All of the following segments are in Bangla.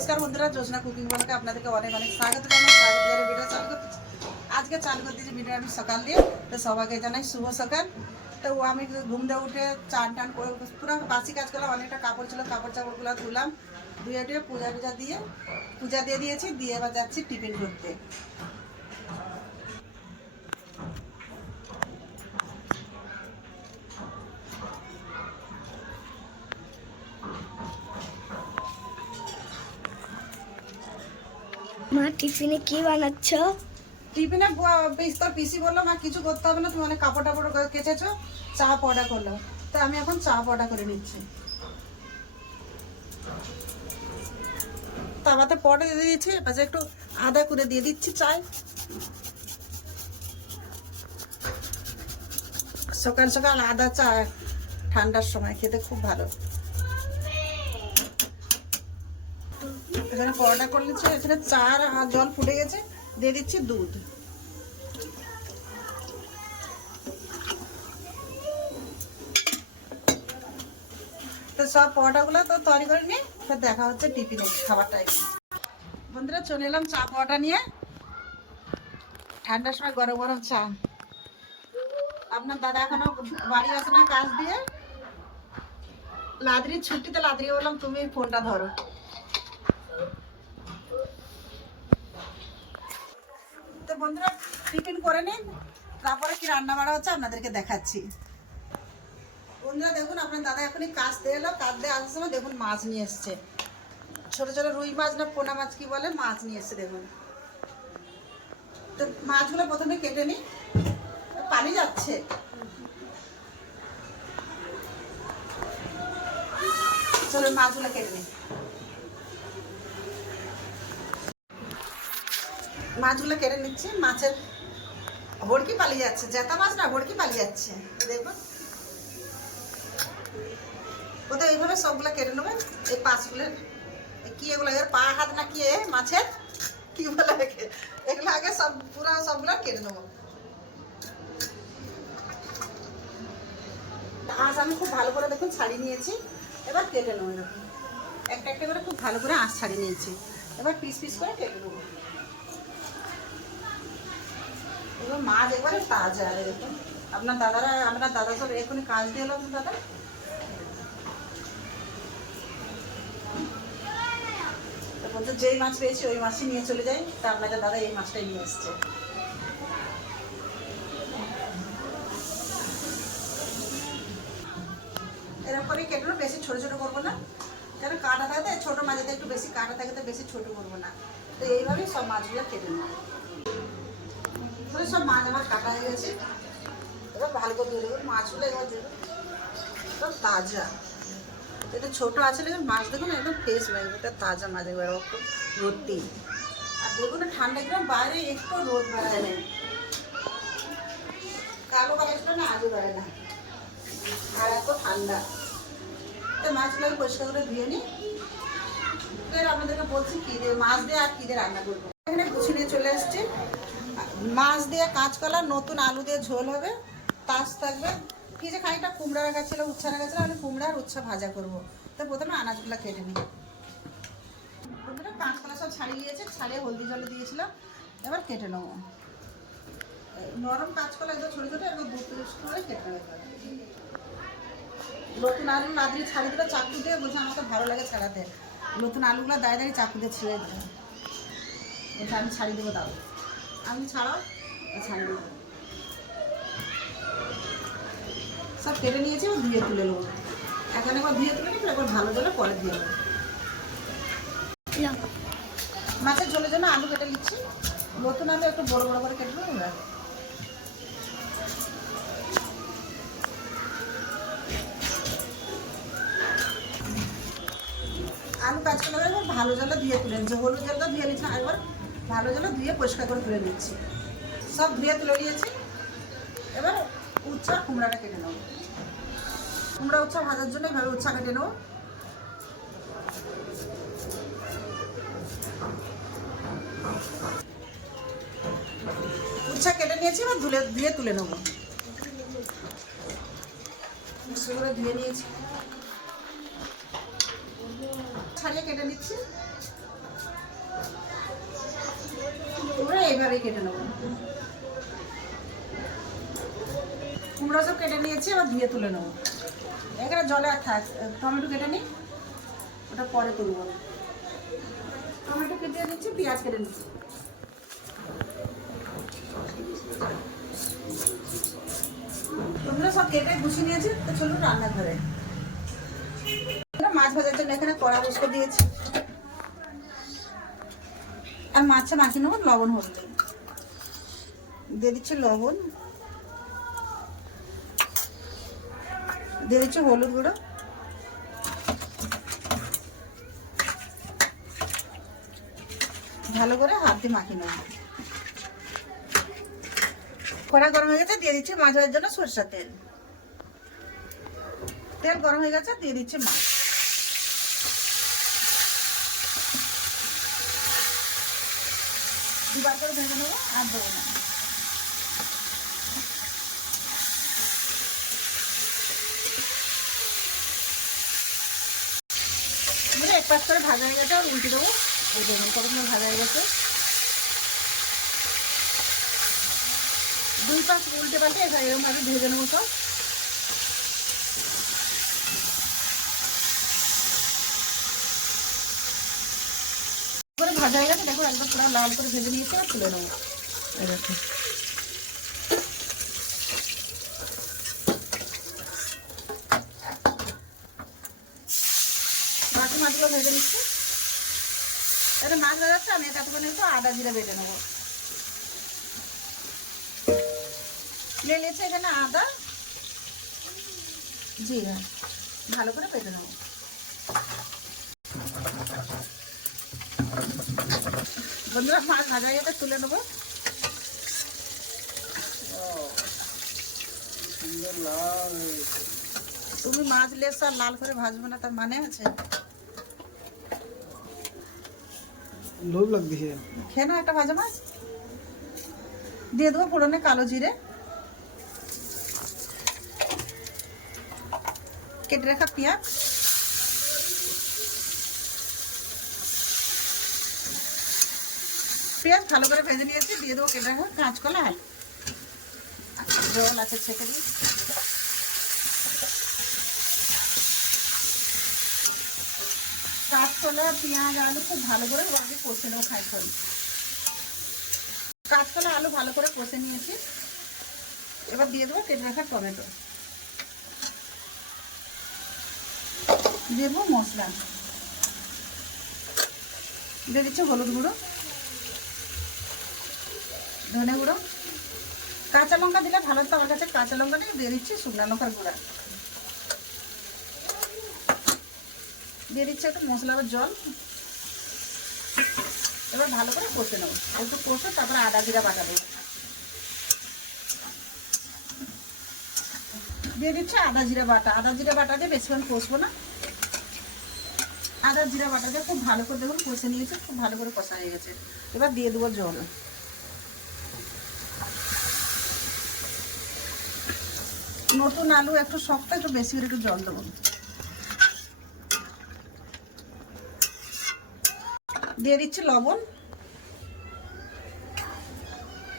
নমস্কার বন্ধুরা যোজনা কুকিং বলকে আপনাদেরকে অনেক অনেক স্বাগত জানাই। স্বাগত জানিয়ে ভিডিও চালু করতেছি আজকে চালু করতেছি ভিডিও আমি সকাল দিয়ে, তো সবাইকে জানাই শুভ সকাল। তো ও আমি ঘুম দিয়ে উঠে চান টান করে পুরো বাসি কাজ করলাম, অনেকটা কাপড় ছিল, কাপড় চাপড়গুলো ধুলাম, ধুয়ে টুয়ে পূজা টুজা দিয়ে, পূজা দিয়ে দিয়েছি, দিয়ে এবার যাচ্ছি টিফিন করতে। মা টিফিনে কি বানাচ্ছ? টিফিনে তোর পিসি বলল, মা, কিছু করতে হবে না, তুমি অনেক কাপড় টাপড় কেচেছো, চা পড়া করল। তো আমি এখন চা পড়া করে নিচ্ছি। তাওয়াতে পটে দিয়ে দিয়েছি পাশে একটু আদা করে দিয়ে দিচ্ছি চায়। সকাল সকাল আদা চা ঠান্ডার সময় খেতে খুব ভালো। এখানে পরোটা করে নিচ্ছি এখানে চার আর জল ফুটে গেছে। দিয়ে দিচ্ছি দুধ। তো সব পরোটাগুলো তো তৈরি করে নিয়ে ফের দেখা হচ্ছে টিফিনে খাবার টাইম বন্ধুরা, চলে এলাম চা পরোটা নিয়ে। ঠান্ডার সময় গরম গরম চা। আপনার দাদা এখনও বাড়ি আসে না কাজ দিয়ে? লাদরির ছুটিতে লাদরি বললাম, তুমি ফোনটা ধরো তো বন্ধুরা, টিফিন করে নিন। তারপরে কি রান্না বাড়া হচ্ছে আপনাদেরকে দেখাচ্ছি। বন্ধুরা, দেখুন, আপনার দাদা এখনই কাজ দিয়ে এলো। কাজ দিয়ে আসার সময় দেখুন মাছ নিয়ে এসছে। ছোট ছোট রুই মাছ না পোনা মাছ, কি বলে, মাছ নিয়ে এসছে, দেখুন। তো মাছগুলো প্রথমে কেটে নিই। পানি যাচ্ছে। মাছগুলো কেটে নিই। মাছগুলো কেটে নিচ্ছি, মাছের হড়কি পালিয়ে যাচ্ছে জেতা মাছ না হড়কি পালিয়ে যাচ্ছে। দেখুন। ওদের এইভাবে সবগুলো কেটে নেবে। এই পাঁচগুলো কি এগুলো, এর পা হাত না কি মাছের? কি বলে এগুলো আগে সব, পুরো সবগুলো কেটে নেব। আঁশ আমি খুব ভালো করে দেখুন ছাড়িয়ে নিয়েছি। এবার কেটে নেব দেখুন একটা একটা করে খুব ভালো করে আঁশ ছাড়িয়ে নিয়েছি। এবার পিস পিস করে কেটে নেব। এবার মাছ একবারে তাজা দেখুন আপনার দাদারা, আপনার দাদা সব এখনই কাজ দিয়ে এলো দাদা? তো যেই মাছ পেয়েছি ওই মাছই নিয়ে চলে যাই। তা আপনাদের দাদা এই মাছটাই নিয়ে এসছে। এরকম করে কেটে বেশি ছোট ছোট করব না। কেন কাটা থাকে ছোট মাঝেতে একটু বেশি কাটা থাকে তো বেশি ছোট করব না। তো এইভাবেই সব মাছগুলো কেটে নেব তাহলে সব মাছ আমার কাটা হয়ে গেছে। এবার ভালো করে ধরে মাছগুলো এবার দেবো একদম তাজা। এটা ছোট আছে দেখুন মাছ দেখুন একদম ফ্রেশ মাছ এটা তাজা মাছ এবার একটু রোদটি আর দেখুন ঠান্ডা একদম বাইরে একটু রোদ বেড়ায় নেই। কালো বেড়াচ্ছিল না, আজও বেড়ায় না। আর এত ঠান্ডা। তো মাছগুলো পরিষ্কার করে ধুয়ে নিই আপনাদেরকে বলছি কী দিয়ে, মাছ দিয়ে আর কী দিয়ে রান্না করব। এখানে গুছিয়ে নিয়ে চলে এসছি। মাছ দিয়ে কাঁচকলা, নতুন আলু দিয়ে ঝোল হবে তাস থাকবে ফ্রিজে খানিকটা কুমড়া রাখা ছিল উচ্ছা রাখা ছিল, আমি কুমড়া আর উচ্ছা ভাজা করব। তো প্রথমে আনাজগুলো কেটে নিই। বন্ধুরা কাঁচকলা সব ছাড়িয়ে দিয়েছে, ছাড়িয়ে হলদি জলে দিয়েছিলাম এবার কেটে নেব। নরম কাঁচকলা একদম ছোটো ছোটো, একদম দু পিস করে কেটে নেবে নতুন আলু লাদরি ছাড়িয়ে দিলে, চাকু দিয়ে বলছে আমাকে ভালো লাগে ছাড়াতে। নতুন আলুগুলো দাঁড়িয়ে দাঁড়িয়ে চাকু দিয়ে ছিঁড়ে দিতে এটা আমি ছাড়িয়ে দেবো দাও। আমি ছাড়াও ছাড়িয়ে সব কেটে নিয়েছি, এবার ধুয়ে তুলে নেব। এখন একবার ধুয়ে তুলে নেব, একবার ভালো জলে পরে দিয়ে নেব। মাছের ঝোলের জন্য আলু কেটে নিচ্ছি। নতুন আলু একটু বড় বড় করে কেটে নেব আলু এবার ভালো জলে ধুয়ে তুলে নিচ্ছি। হলুদ জলটা ধুয়ে নিচ্ছি একবার ভালো জলে ধুয়ে পরিষ্কার করে তুলে নিচ্ছি। সব ধুয়ে তুলে নিয়েছি। এবার উচ্ছা কুমড়াটা কেটে নেব। কুমড়া উচ্ছা ভাজার জন্য এভাবে উচ্ছা কেটে নেব। উচ্ছা কেটে নিয়েছি, এবার ধুলে ধুয়ে তুলে নেব। ধুয়ে নিয়েছি। ছাড়িয়ে কেটে নিচ্ছি। কুমড়ো এইভাবে কেটে নেব। কুমড়ো সব কেটে নিয়েছি আবার ধুয়ে তুলে নেব। এখানে জলে আর থাক, টমেটো কেটে নিই, ওটা পরে তুলবো। টমেটো কেটে নিচ্ছি পেঁয়াজ কেটে নিচ্ছি। তোমরা সব কেটে গুছিয়ে নিয়েছি, তো চলুন রান্নাঘরে। মাছ ভাজার জন্য এখানে কড়া বসে দিয়েছি। আর মাছে মাখিয়ে নেব লবণ হলুদ। দিয়ে দিচ্ছি লবণ। দিয়ে দিচ্ছি হলুদ গুঁড়ো। ভালো করে হাত দিয়ে মাখিয়ে নেব। কড়া গরম হয়ে গেছে, দিয়ে দিচ্ছি মাছ ভাজার জন্য সরষের তেল। তেল গরম হয়ে গেছে, দিয়ে দিচ্ছি মাছ। দুবার করে ভেজে নেব, আর দেবো না। পাশ করে ভাজা হয়ে গেছে, আর উল্টে দেবো। এই দেখুন কতক্ষণ ভাজা হয়ে গেছে। দুই পাশ উল্টে পাল্টে এবার এরকম ভাবে ভেজে নেব সব। ভাজা হয়ে গেছে, দেখো একদম পুরো লাল করে ভেজে নিয়েছি আর তুলে নেব। এই দেখো বাকি মাছগুলো ভেজে নিচ্ছি। এটা মাছ ভাজাচ্ছে, আমি এটা করে একটু আদা জিরা বেটে নেব। নিয়ে নিয়েছি এখানে আদা, জিরা। ভালো করে বেটে নেব। বন্ধুরা, মাছ ভাজা গেছে, তুলে নেব। তুমি মাছ লেস আর লাল করে ভাজবে না, তার মানে আছে। লোভ লাগছে খেয়ে নাও একটা ভাজা মাছ। দিয়ে দেবো ফোড়নে কালো জিরে। কেটে রাখা পেঁয়াজ। পেঁয়াজ ভালো করে ভেজে নিয়েছি, দিয়ে দেবো কেটে রাখা কাঁচকলা। আলু জল আছে ছেঁকে দিই। কাঁচকলা পেঁয়াজ, আলু খুব ভালো করে আগে কষে নেব, খাই করি কাঁচকলা, আলু ভালো করে কষে নিয়েছি। এবার দিয়ে দেবো কেটে রাখা টমেটো। দেবো মশলা। দিয়ে দিচ্ছি হলুদ গুঁড়ো, ধনে গুঁড়ো। কাঁচা লঙ্কা দিলে ভালো তো আমার কাছে কাঁচা লঙ্কা নেই, দিয়ে দিচ্ছি শুকনো লঙ্কার গুঁড়া। দিয়ে দিচ্ছি একটু মশলার জল। এবার ভালো করে কষে নেব। একটু কষে তারপরে আদা জিরা বাটা দেবো দিয়ে দিচ্ছি আদা জিরা বাটা। আদা জিরা বাটা দিয়ে বেশিক্ষণ কষবো না। আদা জিরা বাটা দিয়ে খুব ভালো করে দেখুন কষে নিয়েছে, খুব ভালো করে কষা হয়ে গেছে। এবার দিয়ে দেবো জল। নতুন আলু একটু শক্ত, একটু বেশি করে একটু জল দেবো। দিয়ে দিচ্ছি লবণ।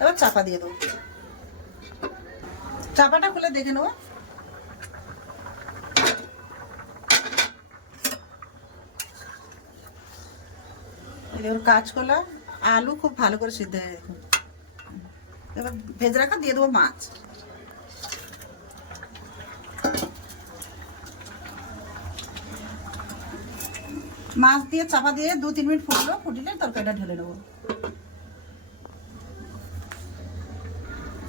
এবার চাপা দিয়ে দেবো। চাপাটা খুলে দেখে নেব। দেখুন কাঁচকলা, আলু খুব ভালো করে সিদ্ধ হয়ে এবার ভেজে রাখা দিয়ে দেবো মাছ। মাছ দিয়ে চাপা দিয়ে দু, তিন মিনিট ফুটলো, ফুটিলে তরকারিটা ঢেলে নেব।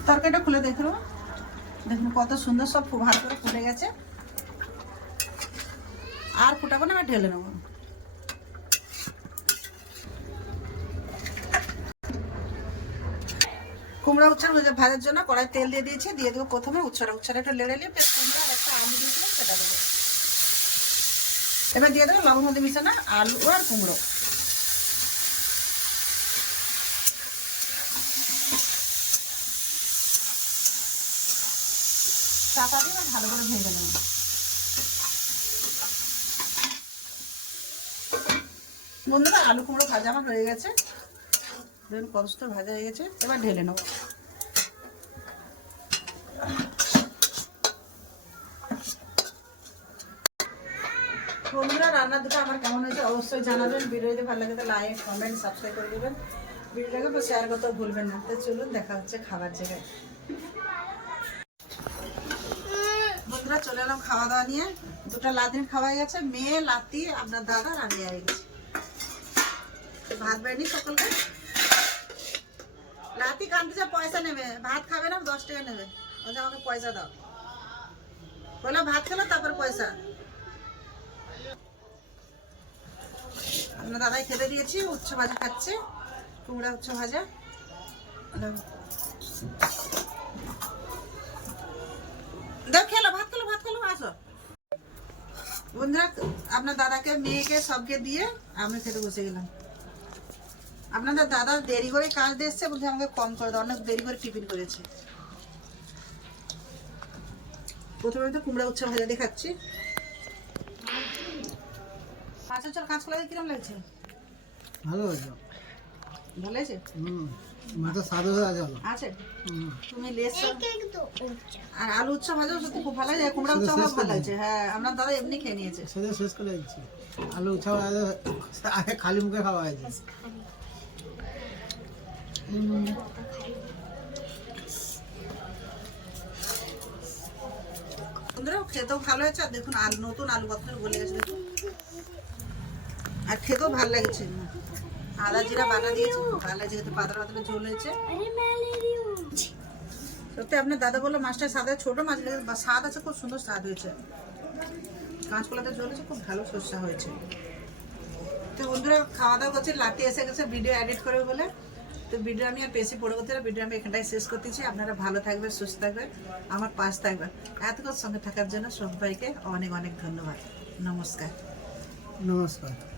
তরকারিটা খুলে দেখো দেখুন কত সুন্দর সব ভালো করে ফুটে গেছে। আর ফুটাবো না আমি ঢেলে নেব। কুমড়া উচ্ছার ভাজার জন্য কড়াই তেল দিয়ে দিয়েছি। দিয়ে দেবো প্রথমে উচ্ছারা একটু লেড়ে নিয়ে আর একটা আলু দিয়েছিলাম সেটা দেবো এবার দিয়ে দেবো লবণ হলদি মিশানো আলু আর কুমড়ো। চাপা দিয়ে ভালো করে ভেজে নেব। বন্ধুরা, আলু কুমড়ো ভাজা আমার হয়ে গেছে। দেখুন ভাজা হয়ে গেছে। এবার ঢেলে নেব বন্ধুরা রান্না দুটো আমার কেমন হয়েছে অবশ্যই জানাবেন ভিডিও যদি ভালো লাগে তো লাইক কমেন্ট সাবস্ক্রাইব করে দেবেন। ভিডিওটাকে তো শেয়ার করতেও ভুলবেন না। তো চলুন, দেখা হচ্ছে খাবার জায়গায়। বন্ধুরা, চলে এলাম খাওয়া দাওয়া নিয়ে। দুটো লাদিন খাওয়া গেছে, মেয়ে, লাতি, আপনার দাদা আমি হয়ে গেছি। ভাত বাড়িনি সকলকে? লাতি কানতে যা পয়সা নেবে। ভাত খাবে না, দশ টাকা নেবে। বলছে, আমাকে পয়সা দাও। বলে, ভাত খেলো, তারপর পয়সা। আমরা দাদাই খেতে দিয়েছি উচ্চ ভাজা খাচ্ছে, কুমড়া উচ্চ ভাজা। আপনার দাদাকে, মেয়েকে, সবকে দিয়ে আমি খেতে বসে গেলাম। আপনাদের দাদা দেরি করে কাজ এসছে, বলছে আমাকে কম করে দাও, অনেক দেরি করে টিফিন করেছে। প্রথমে তো কুমড়া উচ্চ ভাজা দিয়ে খাচ্ছি মাছের চল কাঁচকলা দিয়ে কিরম লাগছে? ভালো আছে ভালো আছে হুম মাথা সাদা হয়ে আছে ভালো। আছে? হুম। তুমি লেসো। আর আলু উচ্চ ভাজা সত্যি খুব ভালো লাগে। কুমড়া উচ্চ ভালো লাগছে। হ্যাঁ আপনার দাদা এমনি খেয়ে নিয়েছে। সেটা শেষ করে দিচ্ছি আলু উঠাও আগে খালি মুখে খাওয়া হয়েছে। বন্ধুরা খেতেও ভালো হয়েছে। আর দেখুন আলু নতুন আলু কত বলে গেছে। দেখুন। আর খেতেও ভালো লাগছে। আদা জিরা বাটা দিয়েছে ভালো খেতে, পাতলা পাতলা ঝোল হয়েছে। সত্যি আপনার দাদা বলল মাছটা সাদা, ছোট মাছ স্বাদ আছে, খুব সুন্দর স্বাদ হয়েছে। কাঁচকলাটা ঝোল হয়েছে, খুব ভালো সস্যা হয়েছে। তো বন্ধুরা খাওয়া দাওয়া করছে, লাতি এসে গেছে ভিডিও এডিট করবে বলে। তো ভিডিও আমি আর বেশি বড় করতে ভিডিও আমি এখানটাই শেষ করতেছি আপনারা ভালো থাকবেন, সুস্থ থাকবেন, আমার পাশ থাকবেন। এতক্ষণ সঙ্গে থাকার জন্য সবাইকে অনেক অনেক ধন্যবাদ। নমস্কার। নমস্কার।